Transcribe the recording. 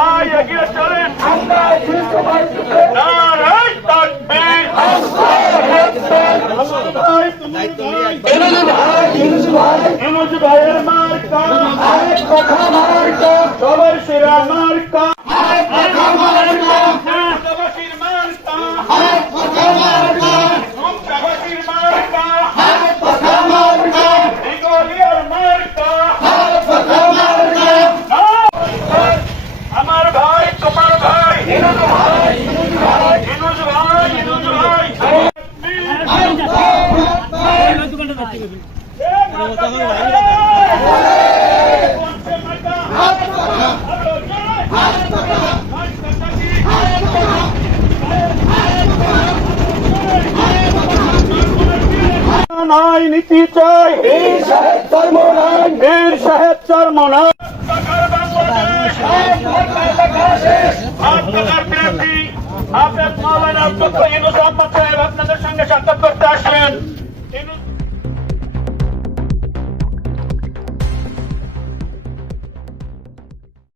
ভাই এগিয়ে চলেন। ভাইয়ের মার্কা। কথা সেরা নাই নীতি চাই। বীর সাহেব চর্ম নাই। বীর সাহেব চর্ম নাই। আপনার মাওলানা অধ্যক্ষ ইউনুস আহমদ সাহেব আপনাদের সঙ্গে সাক্ষাৎ